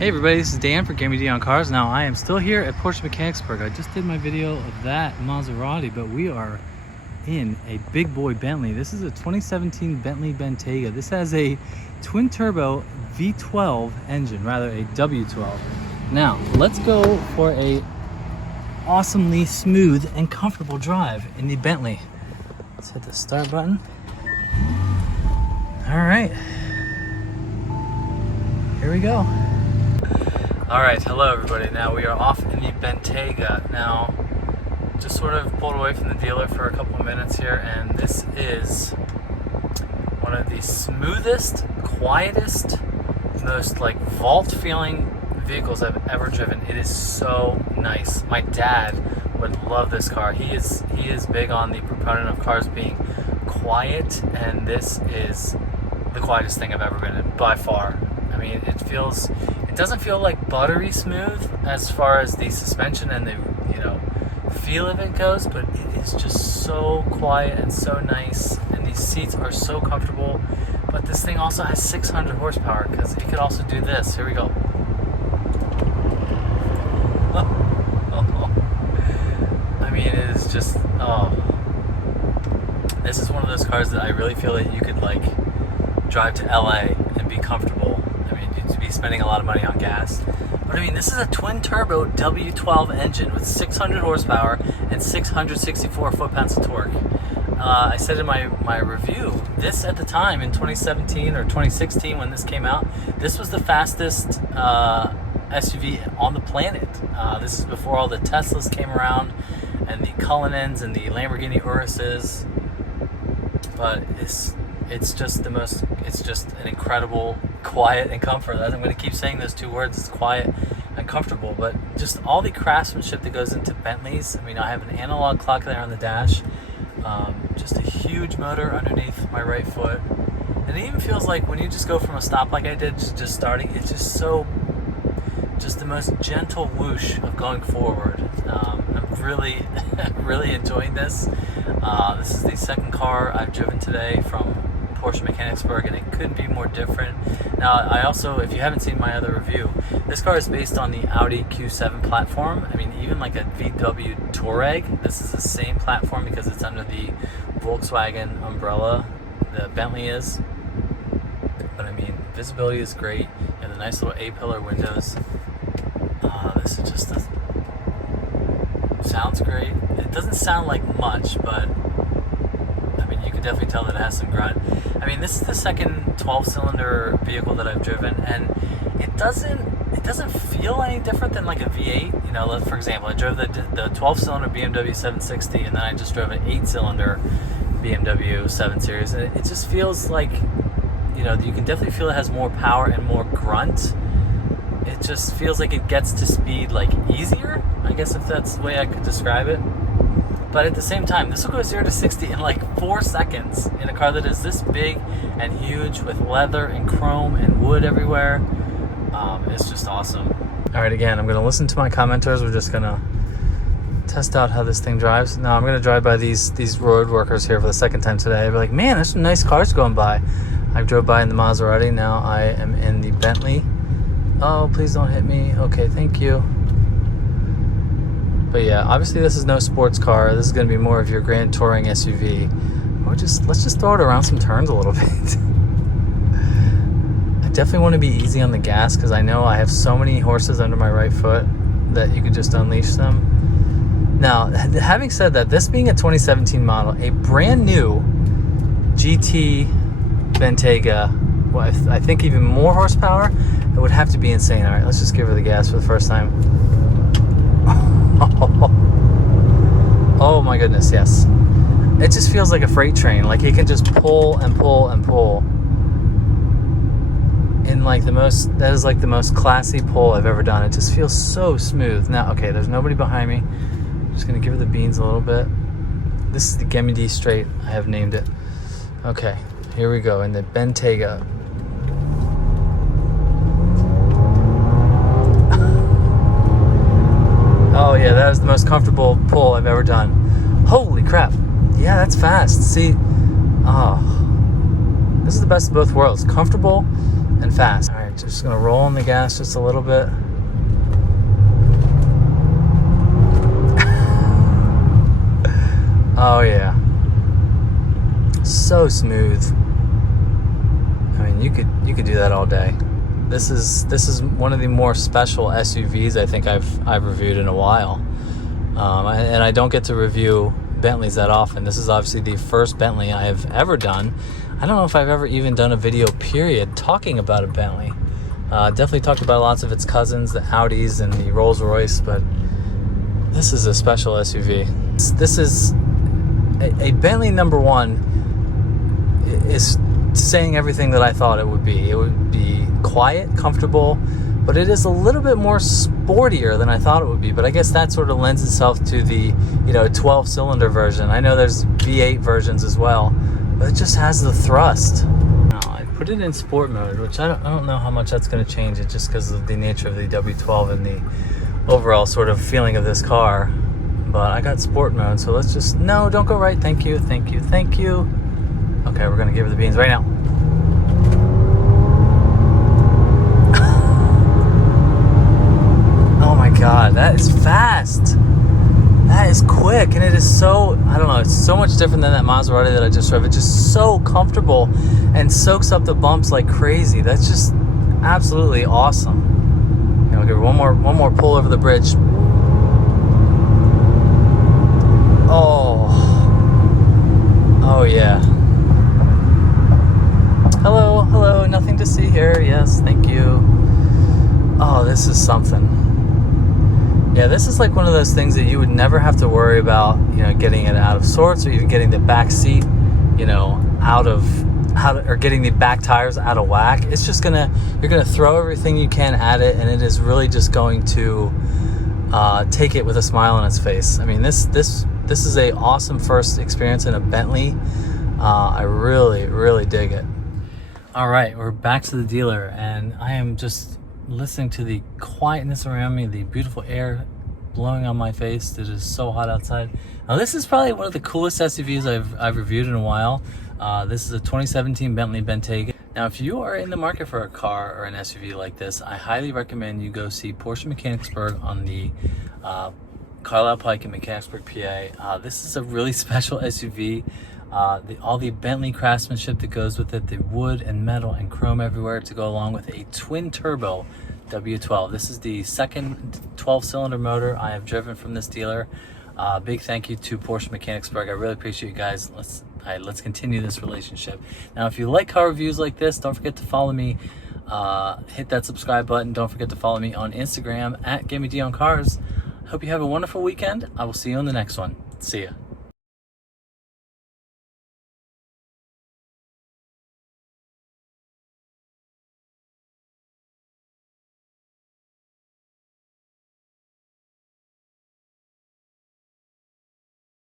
Hey everybody, this is Dan for GemmyD on Cars. Now I am still here at Porsche Mechanicsburg. I just did my video of that Maserati, but we are in a big boy Bentley. This is a 2017 Bentley Bentayga. This has a twin turbo V12 engine, rather a W12. Now let's go for a awesomely smooth and comfortable drive in the Bentley. Let's hit the start button. All right, here we go. All right, hello everybody. Now we are off in the Bentayga. Now, just sort of pulled away from the dealer for a couple of minutes here, and this is one of the smoothest, quietest, most like vault feeling vehicles I've ever driven. It is so nice. My dad would love this car. He is big on the proponent of cars being quiet, and this is the quietest thing I've ever been in by far. I mean, it doesn't feel like buttery smooth as far as the suspension and the, feel of it goes, but it is just so quiet and so nice, and these seats are so comfortable. But this thing also has 600 horsepower because it could also do this. Here we go. I mean, it is just, this is one of those cars that I really feel that you could like drive to LA and be comfortable. I mean, you'd be spending a lot of money on gas. But I mean, this is a twin turbo W12 engine with 600 horsepower and 664 foot-pounds of torque. I said in my review, this at the time in 2017 or 2016 when this came out, this was the fastest SUV on the planet. This is before all the Teslas came around and the Cullinans and the Lamborghini Uruses. But it's just an incredible quiet and comfort. I'm going to keep saying those two words. It's quiet and comfortable, but just all the craftsmanship that goes into Bentleys. I mean, I have an analog clock there on the dash, just a huge motor underneath my right foot, and it even feels like when you just go from a stop like I did to just starting, it's just the most gentle whoosh of going forward. I'm really really enjoying this. This is the second car I've driven today from Porsche Mechanicsburg, and it couldn't be more different. Now, I also, if you haven't seen my other review, this car is based on the Audi Q7 platform. I mean, even like a VW Touareg, this is the same platform because it's under the Volkswagen umbrella. The Bentley is. But I mean, visibility is great. You have the nice little A-pillar windows. This is just sounds great. It doesn't sound like much, but I mean, you can definitely tell that it has some grunt. I mean, this is the second 12-cylinder vehicle that I've driven, and it doesn't feel any different than like a V8. You know, for example, I drove the 12-cylinder BMW 760, and then I just drove an 8-cylinder BMW 7 Series, and it just feels like, you can definitely feel it has more power and more grunt. It just feels like it gets to speed like easier, I guess, if that's the way I could describe it. But at the same time, this will go 0 to 60 in like 4 seconds in a car that is this big and huge with leather and chrome and wood everywhere. It's just awesome. All right, again, I'm going to listen to my commenters. We're just going to test out how this thing drives. Now, I'm going to drive by these road workers here for the second time today. I'll be like, man, there's some nice cars going by. I drove by in the Maserati. Now I am in the Bentley. Oh, please don't hit me. Okay, thank you. But yeah, obviously this is no sports car. This is going to be more of your grand touring SUV. Let's just throw it around some turns a little bit. I definitely want to be easy on the gas because I know I have so many horses under my right foot that you could just unleash them. Now, having said that, this being a 2017 model, a brand new GT Bentayga, well, I think even more horsepower, it would have to be insane. All right, let's just give her the gas for the first time. Oh my goodness, yes. It just feels like a freight train. Like it can just pull and pull and pull. In like that is like the most classy pull I've ever done. It just feels so smooth. Now, okay, there's nobody behind me. I'm just gonna give her the beans a little bit. This is the GemmyD Straight, I have named it. Okay, here we go in the Bentayga. Oh yeah, that is the most comfortable pull I've ever done. Holy crap. Yeah, that's fast. See, this is the best of both worlds. Comfortable and fast. All right, just gonna roll on the gas just a little bit. Oh yeah, so smooth. I mean, you could do that all day. This is one of the more special SUVs I think I've reviewed in a while, and I don't get to review Bentleys that often. This is obviously the first Bentley I have ever done. I don't know if I've ever even done a video period talking about a Bentley. Definitely talked about lots of its cousins, the Audis and the Rolls Royce, but this is a special SUV. This is a Bentley number one is saying everything that I thought it would be. It would be quiet, comfortable, but it is a little bit more sportier than I thought it would be. But I guess that sort of lends itself to the 12-cylinder version. I know there's V8 versions as well, but it just has the thrust. Now, I put it in sport mode, which I don't know how much that's going to change it, just because of the nature of the W12 and the overall sort of feeling of this car. But I got sport mode, so let's just, no, don't go right. Thank you, thank you, thank you. Okay, we're gonna give her the beans right now. Oh my God, that is fast. That is quick, and it is so, I don't know, it's so much different than that Maserati that I just drove. It's just so comfortable and soaks up the bumps like crazy. That's just absolutely awesome. Okay, I'll give her one more pull over the bridge. Oh yeah. Hello, nothing to see here. Yes, thank you. Oh, this is something. Yeah, this is like one of those things that you would never have to worry about, getting it out of sorts, or even getting the back seat, or getting the back tires out of whack. It's just you're gonna throw everything you can at it, and it is really just going to take it with a smile on its face. I mean, this is a awesome first experience in a Bentley. I really, really dig it. All right, we're back to the dealer, and I am just listening to the quietness around me, the beautiful air blowing on my face. It is so hot outside. Now, this is probably one of the coolest SUVs I've reviewed in a while. This is a 2017 Bentley Bentayga. Now, if you are in the market for a car or an SUV like this, I highly recommend you go see Porsche Mechanicsburg on the Carlisle Pike in Mechanicsburg, PA. This is a really special SUV. All the Bentley craftsmanship that goes with it, the wood and metal and chrome everywhere to go along with a twin turbo W12. This is the second 12-cylinder motor I have driven from this dealer. Big thank you to Porsche Mechanicsburg. I really appreciate you guys. Let's continue this relationship. Now, if you like car reviews like this, don't forget to follow me. Hit that subscribe button. Don't forget to follow me on Instagram at GemmyD on Cars. Hope you have a wonderful weekend. I will see you on the next one. See ya.